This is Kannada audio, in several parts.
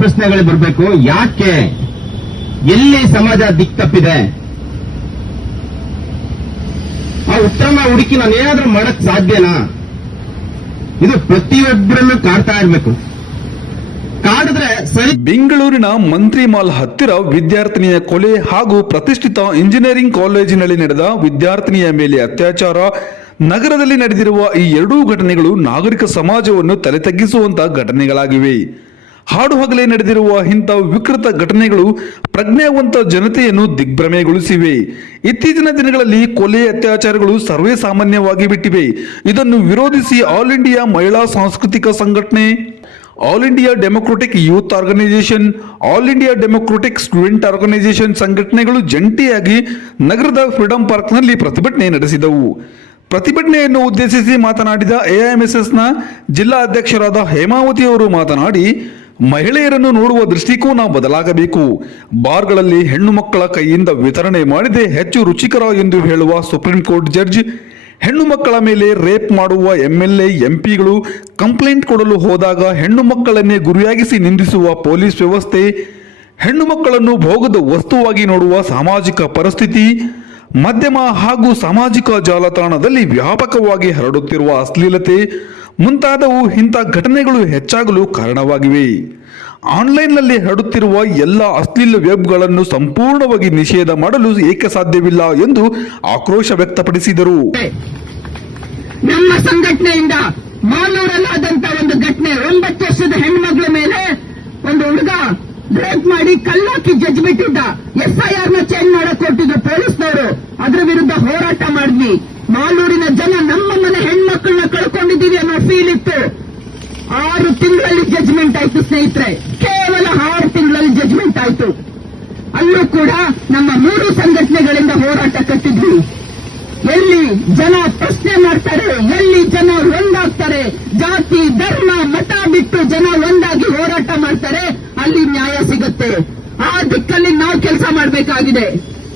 ಪ್ರಶ್ನೆಗಳು ಬರಬೇಕು. ಯಾಕೆ? ಎಲ್ಲಿ ಸಮಾಜ ದಿಕ್ ತಪ್ಪಿದೆ ಆ ಉತ್ತಮ ಹುಡುಕಿ ನಾನು ಏನಾದ್ರೂ ಮಾಡಕ್ ಸಾಧ್ಯನಾ? ಇದು ಪ್ರತಿಯೊಬ್ಬರನ್ನು ಕಾಡ್ತಾ ಇರಬೇಕು. ಬೆಂಗಳೂರಿನ ಮಂತ್ರಿ ಮಾಲ್ ಹತ್ತಿರ ವಿದ್ಯಾರ್ಥಿನಿಯ ಕೊಲೆ ಹಾಗೂ ಪ್ರತಿಷ್ಠಿತ ಇಂಜಿನಿಯರಿಂಗ್ ಕಾಲೇಜಿನಲ್ಲಿ ನಡೆದ ವಿದ್ಯಾರ್ಥಿನಿಯ ಮೇಲೆ ಅತ್ಯಾಚಾರ. ನಗರದಲ್ಲಿ ನಡೆದಿರುವ ಈ ಎರಡೂ ಘಟನೆಗಳು ನಾಗರಿಕ ಸಮಾಜವನ್ನು ತಲೆ ತಗ್ಗಿಸುವಂತಹ ಘಟನೆಗಳಾಗಿವೆ. ಹಾಡು ಹಗಲೇ ನಡೆದಿರುವ ಇಂಥ ವಿಕೃತ ಘಟನೆಗಳು ಪ್ರಜ್ಞಾವಂತ ಜನತೆಯನ್ನು ದಿಗ್ಭ್ರಮೆಗೊಳಿಸಿವೆ. ಇತ್ತೀಚಿನ ದಿನಗಳಲ್ಲಿ ಕೊಲೆ ಅತ್ಯಾಚಾರಗಳು ಸರ್ವೇ ಸಾಮಾನ್ಯವಾಗಿ ಬಿಟ್ಟಿವೆ. ಇದನ್ನು ವಿರೋಧಿಸಿ ಆಲ್ ಇಂಡಿಯಾ ಮಹಿಳಾ ಸಾಂಸ್ಕೃತಿಕ ಸಂಘಟನೆ, all India democratic youth organisation, all India democratic student organisation ಸಂಘಟನೆಗಳು ಜಂಟಿಯಾಗಿ ನಗರದ ಫ್ರೀಡಂ ಪಾರ್ಕ್ನಲ್ಲಿ ಪ್ರತಿಭಟನೆ ನಡೆಸಿದವು. ಪ್ರತಿಭಟನೆಯನ್ನು ಉದ್ದೇಶಿಸಿ ಮಾತನಾಡಿದ ಎಐಎಂಎಸ್ಎಸ್ನ ಜಿಲ್ಲಾ ಅಧ್ಯಕ್ಷರಾದ ಹೇಮಾವತಿ ಅವರು ಮಾತನಾಡಿ ಮಹಿಳೆಯರನ್ನು ನೋಡುವ ದೃಷ್ಟಿಕೋನ ಬದಲಾಗಬೇಕು. ಬಾರ್ಗಳಲ್ಲಿ ಹೆಣ್ಣು ಮಕ್ಕಳ ಕೈಯಿಂದ ವಿತರಣೆ ಮಾಡಿದೆ ಹೆಚ್ಚು ರುಚಿಕರ ಎಂದು ಹೇಳುವ ಸುಪ್ರೀಂ ಕೋರ್ಟ್ ಜಡ್ಜ್. ಹೆಣ್ಣು ಮಕ್ಕಳ ಮೇಲೆ ರೇಪ್ ಮಾಡುವ ಎಂಎಲ್ಎ, ಎಂಪಿಗಳು ಕಂಪ್ಲೇಂಟ್ ಕೊಡಲು ಹೋದಾಗ ಹೆಣ್ಣು ಮಕ್ಕಳನ್ನೇ ಗುರಿಯಾಗಿಸಿ ನಿಂದಿಸುವ ಪೊಲೀಸ್ ವ್ಯವಸ್ಥೆ. ಹೆಣ್ಣು ಮಕ್ಕಳನ್ನು ಭೋಗದ ವಸ್ತುವಾಗಿ ನೋಡುವ ಸಾಮಾಜಿಕ ಪರಿಸ್ಥಿತಿ. ಮಧ್ಯಮ ಹಾಗೂ ಸಾಮಾಜಿಕ ಜಾಲತಾಣದಲ್ಲಿ ವ್ಯಾಪಕವಾಗಿ ಹರಡುತ್ತಿರುವ ಅಶ್ಲೀಲತೆ. ಮುಂತಾದವು ಇಂಥ ಘಟನೆಗಳು ಹೆಚ್ಚಾಗಲು ಕಾರಣವಾಗಿವೆ. ಆನ್ಲೈನ್ನಲ್ಲಿ ಹರಡುತ್ತಿರುವ ಎಲ್ಲ ಅಶ್ಲೀಲ ವೆಬ್ಗಳನ್ನು ಸಂಪೂರ್ಣವಾಗಿ ನಿಷೇಧ ಮಾಡಲು ಏಕೆ ಸಾಧ್ಯವಿಲ್ಲ ಎಂದು ಆಕ್ರೋಶ ವ್ಯಕ್ತಪಡಿಸಿದರು. ನಮ್ಮ ಸಂಘಟನೆಯಿಂದ ಮಾಲೂರಲ್ಲಾದಂತ ಒಂದು ಘಟನೆ ಒಂಬತ್ತು ವರ್ಷದ ಹೆಣ್ಮಗಳ ಮೇಲೆ ಒಂದು ಹುಡುಗ ರೇಪ್ ಮಾಡಿ ಕಲ್ಲಾಕಿ ಜಜ್ ಬಿಟ್ಟಿದ್ದ ಎಸ್ಐಆರ್ನ ಚೇಂಜ್ ಮಾಡಕ್ ಕೊಟ್ಟಿದ್ರು ಪೊಲೀಸ್ನವರು. ಅದ್ರ ವಿರುದ್ಧ ಹೋರಾಟ ಮಾಡಿದ್ವಿ. ಮಾಲೂರಿನ ಜನ ನಮ್ಮ ಮನೆ ಹೆಣ್ಮಕ್ಳನ್ನ ತಿಂಗಳಲ್ಲಿ ಜಜ್ಮೆಂಟ್ ಆಯ್ತು, ಸ್ನೇಹಿತರೆ. ಕೇವಲ ಆರು ತಿಂಗಳಲ್ಲಿ ಜಜ್ಮೆಂಟ್ ಆಯ್ತು. ಅಲ್ಲೂ ಕೂಡ ನಮ್ಮ ಮೂರು ಸಂಘಟನೆಗಳಿಂದ ಹೋರಾಟ ಕಟ್ಟಿದ್ವಿ. ಎಲ್ಲಿ ಜನ ಪ್ರಶ್ನೆ ಮಾಡ್ತಾರೆ, ಎಲ್ಲಿ ಜನ ಒಂದಾಗ್ತಾರೆ, ಜಾತಿ, ಧರ್ಮ, ಮತ ಬಿಟ್ಟು ಜನ ಒಂದಾಗಿ ಹೋರಾಟ ಮಾಡ್ತಾರೆ, ಅಲ್ಲಿ ನ್ಯಾಯ ಸಿಗುತ್ತೆ. ಆ ದಿಕ್ಕಲ್ಲಿ ನಾವು ಕೆಲಸ ಮಾಡಬೇಕಾಗಿದೆ.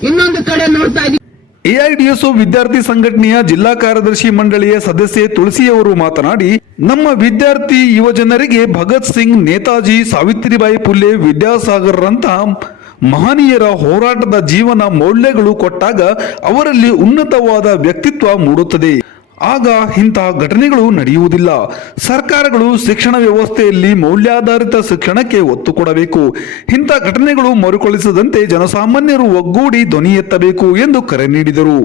ಇನ್ನೊಂದು ಕಡೆ ನೋಡ್ತಾ ಇದ್ದೀವಿ. ಎಐಡಿಎಸ್ಒ ವಿದ್ಯಾರ್ಥಿ ಸಂಘಟನೆಯ ಜಿಲ್ಲಾ ಕಾರ್ಯದರ್ಶಿ ಮಂಡಳಿಯ ಸದಸ್ಯೆ ತುಳಸಿಯವರು ಮಾತನಾಡಿ ನಮ್ಮ ವಿದ್ಯಾರ್ಥಿ ಯುವಜನರಿಗೆ ಭಗತ್ ಸಿಂಗ್, ನೇತಾಜಿ, ಸಾವಿತ್ರಿಬಾಯಿ ಫುಲೆ ವಿದ್ಯಾಸಾಗರ್ರಂತಹ ಮಹನೀಯರ ಹೋರಾಟದ ಜೀವನ ಮೌಲ್ಯಗಳು ಕೊಟ್ಟಾಗ ಅವರಲ್ಲಿ ಉನ್ನತವಾದ ವ್ಯಕ್ತಿತ್ವ ಮೂಡುತ್ತದೆ. ಆಗ ಇಂತಹ ಘಟನೆಗಳು ನಡೆಯುವುದಿಲ್ಲ. ಸರ್ಕಾರಗಳು ಶಿಕ್ಷಣ ವ್ಯವಸ್ಥೆಯಲ್ಲಿ ಮೌಲ್ಯಾಧಾರಿತ ಶಿಕ್ಷಣಕ್ಕೆ ಒತ್ತು ಕೊಡಬೇಕು. ಇಂಥ ಘಟನೆಗಳು ಮರುಕಳಿಸದಂತೆ ಜನಸಾಮಾನ್ಯರು ಒಗ್ಗೂಡಿ ಧ್ವನಿ ಎತ್ತಬೇಕು ಎಂದು ಕರೆ ನೀಡಿದರು.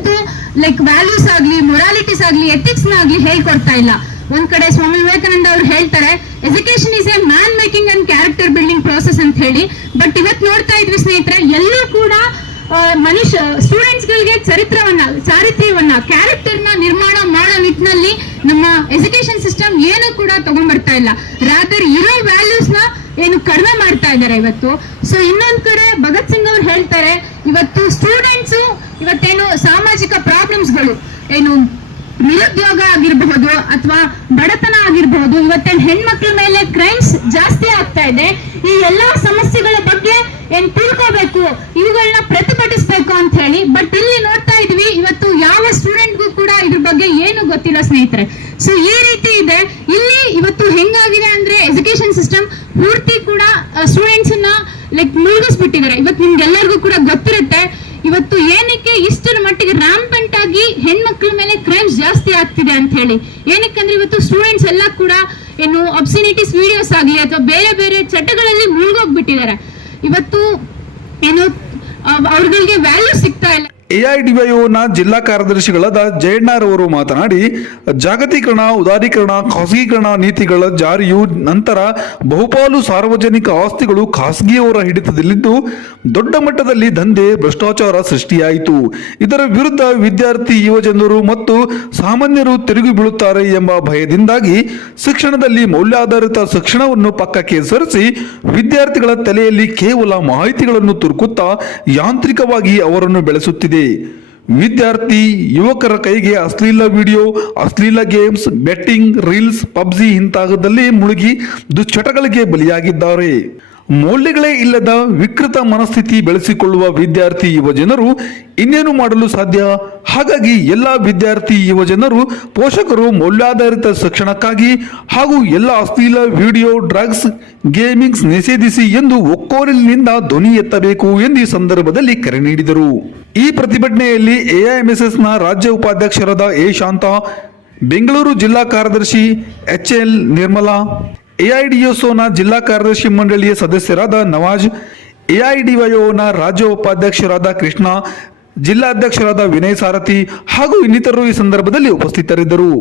ಲೈಕ್ ವ್ಯಾಲ್ಯೂಸ್ ಆಗ್ಲಿ ಮೊರಾಲಿಟೀಸ್ ಆಗ್ಲಿ ಎಥಿಕ್ಸ್ ಆಗ್ಲಿ ಹೇಳ್ಕೊಡ್ತಾ ಇಲ್ಲ. ಒಂದ್ ಕಡೆ ಸ್ವಾಮಿ ವಿವೇಕಾನಂದ ಅವ್ರು ಹೇಳ್ತಾರೆ education is a man making and character building process ಅಂತ ಹೇಳಿ. ಬಟ್ ಇವತ್ ನೋಡ್ತಾ ಇದ್ವಿ ಸ್ನೇಹಿತರೆ, ಎಲ್ಲೂ ಕೂಡ ಮನುಷ್ಯ ಸ್ಟೂಡೆಂಟ್ಸ್ ಗಳಿಗೆ ಚರಿತ್ರವನ್ನ, ಚಾರಿತ್ರ್ಯವನ್ನ ಕ್ಯಾರೆಕ್ಟರ್ನ ನಿರ್ಮಾಣ ಮಾಡೋ ನಿಟ್ಟಿನಲ್ಲಿ ನಮ್ಮ ಎಜುಕೇಶನ್ ಸಿಸ್ಟಮ್ ಏನು ಕೂಡ ತಗೊಂಡ್ಬರ್ತಾ ಇಲ್ಲ. ರಾದರ್ ಇರೋ ವ್ಯಾಲ್ಯೂಸ್ನ ಏನು ಕಡಿಮೆ ಮಾಡ್ತಾ ಇದ್ದಾರೆ ಇವತ್ತು. ಸೊ ಇನ್ನೊಂದ್ ಕಡೆ ಭಗತ್ ಸಿಂಗ್ ಅವ್ರು ಹೇಳ್ತಾರೆ, ಇವತ್ತು ಸ್ಟೂಡೆಂಟ್ಸ್ ಇವತ್ತೇನು ಸಾಮಾಜಿಕ ಪ್ರಾಬ್ಲಮ್ಸ್ಗಳು ಏನು ನಿರುದ್ಯೋಗ ಆಗಿರಬಹುದು ಅಥವಾ ಬಡತನ ಆಗಿರಬಹುದು, ಇವತ್ತಿನ ಹೆಣ್ಮಕ್ಳ ಮೇಲೆ ಕ್ರೈಮ್ಸ್ ಜಾಸ್ತಿ ಆಗ್ತಾ ಇದೆ, ಈ ಎಲ್ಲಾ ಸಮಸ್ಯೆಗಳ ಬಗ್ಗೆ ಏನ್ ತಿಳ್ಕೋಬೇಕು ಇವುಗಳನ್ನ ಪ್ರತಿಭಟಿಸ್ಬೇಕು ಅಂತ ಹೇಳಿ ಬಟ್ ಇಲ್ಲಿ ನೋಡ್ತಾ ಇದ್ವಿ, ಇವತ್ತು ಯಾವ ಸ್ಟೂಡೆಂಟ್ಗೂ ಕೂಡ ಇದ್ರ ಬಗ್ಗೆ ಏನು ಗೊತ್ತಿಲ್ಲ ಸ್ನೇಹಿತರೆ. ಸೊ ಈ ರೀತಿ ಇದೆ, ಇಲ್ಲಿ ಇವತ್ತು ಹೆಂಗಾಗಿದೆ ಅಂದ್ರೆ ಎಜುಕೇಶನ್ ಸಿಸ್ಟಮ್ ಪೂರ್ತಿ ಕೂಡ ಸ್ಟೂಡೆಂಟ್ಸ್ ಲೈಕ್ ಮುಳುಗಿಸ್ಬಿಟ್ಟಿದ್ದಾರೆ. ಇವತ್ತು ನಿಮ್ಗೆಲ್ಲರಿಗೂ ಕೂಡ ಗೊತ್ತಿರುತ್ತೆ ಇವತ್ತು ಏನಕ್ಕೆ ಇಷ್ಟರ ಮಟ್ಟಿಗೆ ರ್ಯಾಂಪೆಂಟ್ ಆಗಿ ಹೆಣ್ಮಕ್ಳ ಮೇಲೆ ಕ್ರೈಮ್ಸ್ ಜಾಸ್ತಿ ಆಗ್ತಿದೆ ಅಂತ ಹೇಳಿ. ಏನಕ್ಕಂದ್ರೆ ಇವತ್ತು ಸ್ಟೂಡೆಂಟ್ಸ್ ಎಲ್ಲ ಕೂಡ ಏನು ಅಬ್ಸಿನಿಟೀಸ್ ವಿಡಿಯೋಸ್ ಆಗಲಿ ಅಥವಾ ಬೇರೆ ಬೇರೆ ಚಟಗಳಲ್ಲಿ ಮುಳುಗೋಗ್ಬಿಟ್ಟಿದ್ದಾರೆ. ಇವತ್ತು ಏನು, ಅವ್- ಅವ್ರಗಳಿಗೆ ವ್ಯಾಲ್ಯೂ ಸಿಗ್ತಾ ಇಲ್ಲ. ಎಐಡಿವೈಒನ ಜಿಲ್ಲಾ ಕಾರ್ಯದರ್ಶಿಗಳಾದ ಜಯಣ್ಣರವರು ಮಾತನಾಡಿ, ಜಾಗತೀಕರಣ, ಉದಾರೀಕರಣ, ಖಾಸಗೀಕರಣ ನೀತಿಗಳ ಜಾರಿಯು ನಂತರ ಬಹುಪಾಲು ಸಾರ್ವಜನಿಕ ಆಸ್ತಿಗಳು ಖಾಸಗಿಯವರ ಹಿಡಿತದಲ್ಲಿದ್ದು, ದೊಡ್ಡ ಮಟ್ಟದಲ್ಲಿ ದಂಧೆ, ಭ್ರಷ್ಟಾಚಾರ ಸೃಷ್ಟಿಯಾಯಿತು. ಇದರ ವಿರುದ್ಧ ವಿದ್ಯಾರ್ಥಿ ಯುವಜನರು ಮತ್ತು ಸಾಮಾನ್ಯರು ತಿರುಗಿ ಬೀಳುತ್ತಾರೆ ಎಂಬ ಭಯದಿಂದಾಗಿ ಶಿಕ್ಷಣದಲ್ಲಿ ಮೌಲ್ಯಾಧಾರಿತ ಶಿಕ್ಷಣವನ್ನು ಪಕ್ಕಕ್ಕೆ ಸರಿಸಿ ವಿದ್ಯಾರ್ಥಿಗಳ ತಲೆಯಲ್ಲಿ ಕೇವಲ ಮಾಹಿತಿಗಳನ್ನು ತುರುಕುತ್ತಾ, ಯಾಂತ್ರಿಕವಾಗಿ ಅವರನ್ನು ಬೆಳೆಸುತ್ತಿದೆ. ವಿದ್ಯಾರ್ಥಿ ಯುವಕರ ಕೈಗೆ ಅಶ್ಲೀಲ ವಿಡಿಯೋ ಅಶ್ಲೀಲ ಗೇಮ್ಸ್ ಬೆಟ್ಟಿಂಗ್ ರೀಲ್ಸ್ ಪಬ್ಜಿ ಇಂತಹದಲ್ಲಿ ಮುಳುಗಿ ದುಶ್ಚಟಗಳಿಗೆ ಬಲಿಯಾಗಿದ್ದಾರೆ. ಮೌಲ್ಯಗಳೇ ಇಲ್ಲದ ವಿಕೃತ ಮನಸ್ಥಿತಿ ಬೆಳೆಸಿಕೊಳ್ಳುವ ವಿದ್ಯಾರ್ಥಿ ಯುವ ಜನರು ಇನ್ನೇನು ಮಾಡಲು ಸಾಧ್ಯ? ಹಾಗಾಗಿ ಎಲ್ಲ ವಿದ್ಯಾರ್ಥಿ ಯುವ ಜನರು, ಪೋಷಕರು ಮೌಲ್ಯಾಧಾರಿತ ಶಿಕ್ಷಣಕ್ಕಾಗಿ ಹಾಗೂ ಎಲ್ಲ ಅಶ್ಲೀಲ ವಿಡಿಯೋ, ಡ್ರಗ್ಸ್, ಗೇಮಿಂಗ್ಸ್ ನಿಷೇಧಿಸಿ ಎಂದು ಒಕ್ಕೋರಿನಿಂದ ಧ್ವನಿ ಎತ್ತಬೇಕು ಎಂದು ಈ ಸಂದರ್ಭದಲ್ಲಿ ಕರೆ ನೀಡಿದರು. ಈ ಪ್ರತಿಭಟನೆಯಲ್ಲಿ ಎಐಎಂಎಸ್ಎಸ್ನ ರಾಜ್ಯ ಉಪಾಧ್ಯಕ್ಷರಾದ ಎ ಶಾಂತ, ಬೆಂಗಳೂರು ಜಿಲ್ಲಾ ಕಾರ್ಯದರ್ಶಿ ಎಚ್ ಎಲ್ ನಿರ್ಮಲಾ ಎಐಡಿಎಸ್ಒನ ಜಿಲ್ಲಾ ಕಾರ್ಯದರ್ಶಿ ಮಂಡಳಿಯ ಸದಸ್ಯರಾದ ನವಾಜ್, ಎಐಡಿವೈಒನ ರಾಜ್ಯ ಉಪಾಧ್ಯಕ್ಷರಾದ ಕೃಷ್ಣ, ಜಿಲ್ಲಾಧ್ಯಕ್ಷರಾದ ವಿನಯ್ ಸಾರಥಿ ಹಾಗೂ ಇನ್ನಿತರರು ಈ ಸಂದರ್ಭದಲ್ಲಿ ಉಪಸ್ಥಿತರಿದ್ದರು.